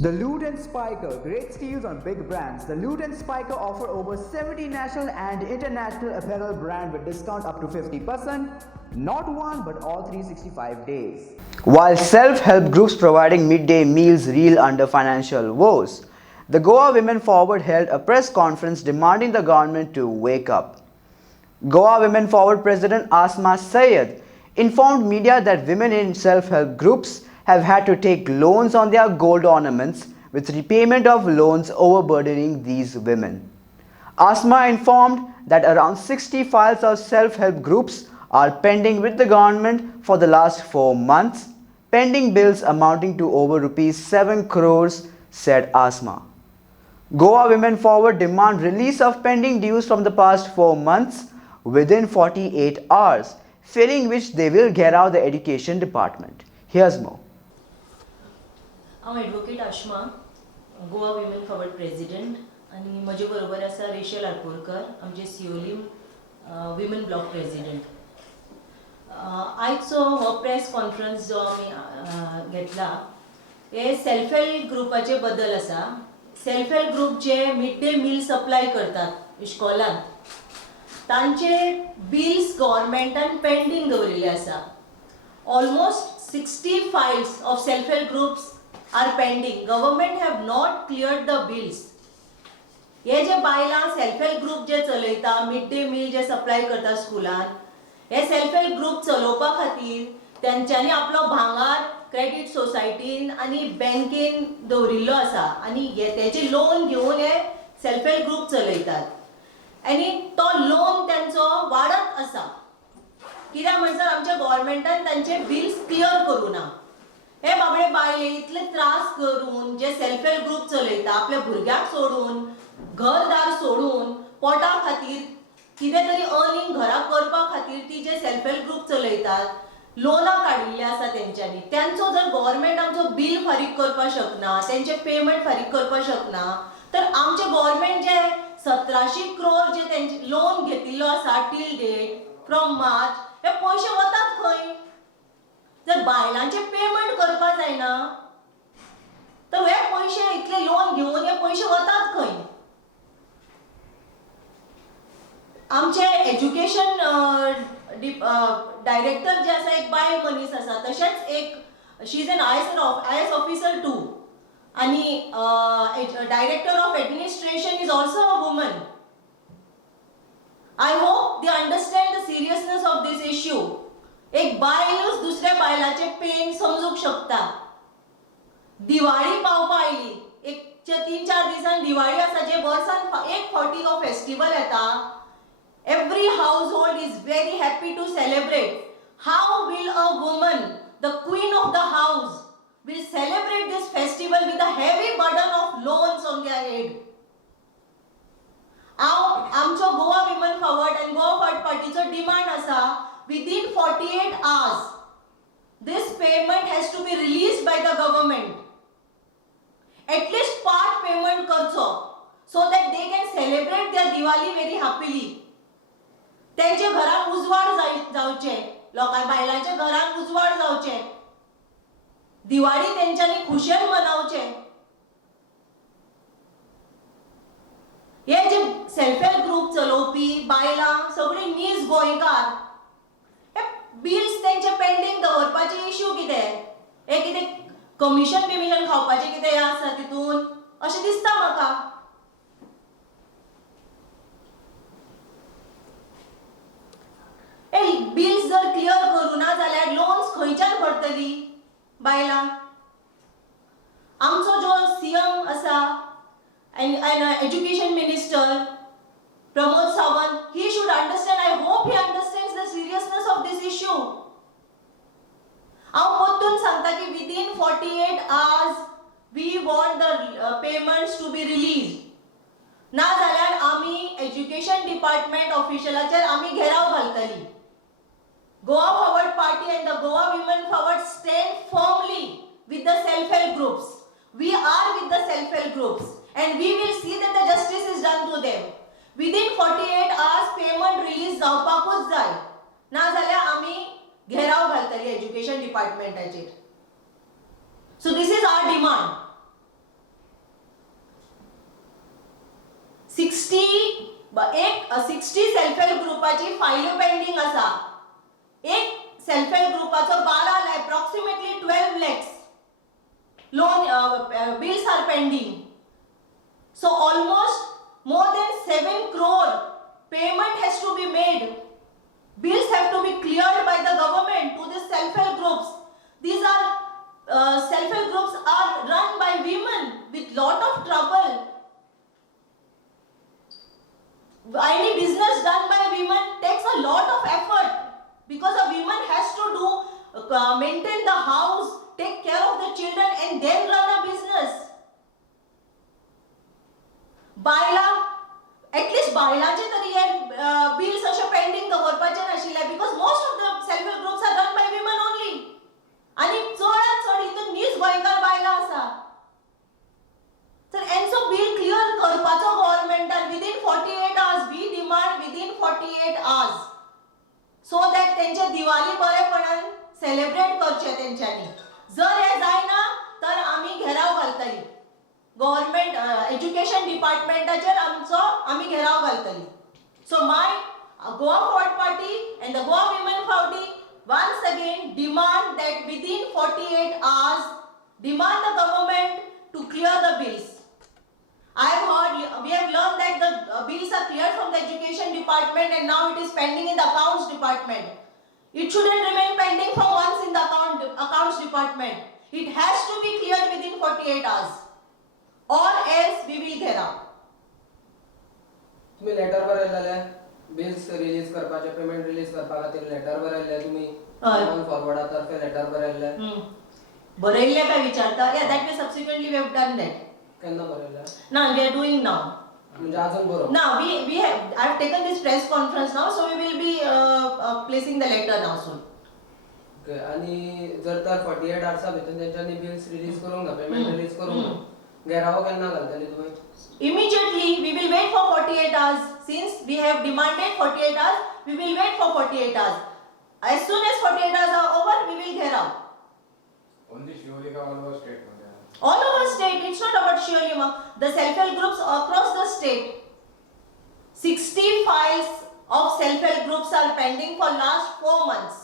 The Loot and Spiker, great steals on big brands. The Loot and Spiker offer over 70 national and international apparel brand with discount up to 50%, not one but all 365 days. While self-help groups providing midday meals reel under financial woes, the Goa Women Forward held a press conference demanding the government to wake up. Goa Women Forward President Asma Sayed informed media that women in self-help groups have had to take loans on their gold ornaments, with repayment of loans overburdening these women. Asma informed that around 60 files of self-help groups are pending with the government for the last 4 months, pending bills amounting to over rupees 7 crores, said Asma. Goa Women Forward demand release of pending dues from the past 4 months within 48 hours, failing which they will get out the education department. Here's more. हांव advocate Ashma, Goa women forward president, आणि म्हजे बरोबर आसा racial आरपोरकर, आमचे Siolim women block president. आयचो हो press conference जो आमी घेतला हे सेल्फ हेल्प ग्रुपाचे बद्दल आसा. सेल्फ हेल्प ग्रुप जे मिड डे मील सप्लाय करतात इश्कॉलांत तांचे बिल्स गव्हर्मेंटान पेंडींग दवरिल्ले आसा. Almost 60 files of self-help groups are pending. Government have not cleared the bills. हे जे बायलां सेल्फ हेल्प ग्रुप जे चलयता, मिड डे मील जे सप्लाय करता स्कुलान, हे सेल्फ हेल्प ग्रुप चलोवपा खातीर तेंच्यांनी आपलो भांगार क्रेडीट सोसायटीन आनी बँकेन दवरिल्लो आसा आनी तेजे लोन घेवन हे सेल्फ हेल्प ग्रुप चलयतात. आनी तो लोन तेंचो वाडत आसा. कित्याक म्हणसर आमच्या गव्हर्मेंटान तांचे बिल्स क्लियर करूं ना. हे बाबडे बायले इतले त्रास करून जे सेल्फ हेल्प ग्रुप चलयता, आपल्या भुरग्याक सोडून, घरदार सोडून, पोटा खातीर कितें तरी अर्निंग घराक करपा खातीर ती जे सेल्फ हेल्प ग्रुप चलयतात, लोनां काडिल्ले आसा तेंच्यांनी. तेंचो जर गव्हर्मेंट आमचो बिल फारीक करपाक शकना, तेंचे पेमेंट फारीक करपाक शकना, तर आमचे गव्हर्मेंट जे 1700 crore जे तेंचे लोन घेतिल्लो आसा टील डेट फ्रॉम मार्च, हे पयशे वतात खंय? जर बायलांचे पेमेंट करपाक जायना तर हे पयशे इतले लोन घेवन हे पयशे वतात खंय? आमचे एज्युकेशन डायरेक्टर जे आसा एक बायल मनीस आसा, तशेंच एक she is an IAS officer too, आनी director of administration is also a woman. I hope they understand the seriousness of this issue. एक बायलूच दुसऱ्या बायलाचे पेन समजूंक शकता. दिवाळी पावपा आयली, एक 3-4 दिसान दिवाळी आसा, जे वर्सान एक फावटी हो फेस्टिवल येता. Every household is very happy to celebrate. How will a woman, the queen of the house, will celebrate this festival with a heavy burden of loans on their head? आमचो Goa women forward आणि Goa forward पार्टीचो demand आसा, within 48 hours this payment has to be released by the government. At least part payment करचो, so that they can celebrate their Diwali very happily. त्यांचे घरात उजवाड जावचे, लोकां बायलांच्या घरात उजवाड जावचे, दिवाळी तेंच्यांनी खुशेन मनावचे. हे जे सेल्फ हेल्प ग्रुप चलोवपी बायलां सगळी नीज गोंयकार, हे बिल्स तेंचे पेंडींग दवरपाचे इश्यू कितें? हे कितें कमिशन बिमिशन खावपाचे कितें हे आसा तितून अशें दिसता म्हाका. हे बिल्स जर क्लियर करूं ना जाल्यार लोन्स खंयच्यान भरतली बायलां? आमचो जो सीएम आसा and education minister Pramod Sawant, he should understand. I hope he understands the seriousness of this issue. हांव पोत्तून सांगता की within 48 hours we want the payments to be released. ना जाल्यार आमी एज्युकेशन डिपार्टमेंट ऑफिशियलाचेर आमी घेराव घालतली. Goa Forward Party and the Goa Women Forward stand firmly with the self-help groups. We are with the self-help groups and we will see that the justice is done to them. Within 48 hours payment release जावपाकूच जाय, ना जाल्यार आमी घेराव घालतली education डिपार्टमेंटाचेर. So this is our demand. एक 60 self help ग्रुपाची फायल्यो पेंडिंग आसा. एक सेल्फ हेल्प ग्रुपाचो 12 approximately 12 lakhs loan bills are pending. So almost more than 7 crore payment has to be made. Bills have to be cleared by the government to these self help groups. These are self help groups are run by women with lot of trouble. Any business done by women takes a lot of effort because a woman has to do maintain the house, take care of the children and then run a business. बायला at least बायलांचे तरी हे bills अशे pending दवरपाचे नाशिल्ले because most of the self help groups are run by women only आनी चडांत चड हितून नीज गोंयकार बायलां आसा. तर हेंचो बिल क्लियर करपाचो गव्हर्नमेंटान within 48 hours. We demand within 48 hours so that तेंचे दिवाळी बरेपणान सेलिब्रेट करचे तेंच्यांनी. जर हे जायना तर आमी घेराव घालतली. गव्हर्नमेंट एज्युकेशन डिपार्टमेंटाचेर आमी घेराव घालतली. So my Goa forward party and the Goa women party once again demand that within 48 hours demand the government to clear the bills. I have heard, we have learned that the bills are cleared from the education department and now it is pending in the accounts department. It shouldn't remain pending for once in the accounts department. It has to be cleared within 48 hours. Or else we will get out. तुम्ही letter बरयलेले bills release करपाचे payment release करपा खातीर letter बरयले तुम्ही फॉरवर्डा तर्फे letter बरयले बरयल्ले काय विचारता या that we subsequently we have done that. केन्ना बरयले ना वी आर डुईंग नाव म्हणजे अजून बरो ना we have I have taken this press conference now so we will be placing the letter now soon. Okay आणि जर तर 48 आवर्सा भितर त्यांच्यानी बिल्स रिलीज करूंक ना पेमेंट रिलीज करूंक ना घेराव केन्ना घालतली तुम्ही? Immediately we will wait for 48 hours. Since we have demanded 48 hours, we will wait for 48 hours. As soon as 48 hours are over, we will get out. Only Shivalika all over state. All over state, it's not about Shivalima. The self-help groups across the state. 60 files of self-help groups are pending for last 4 months.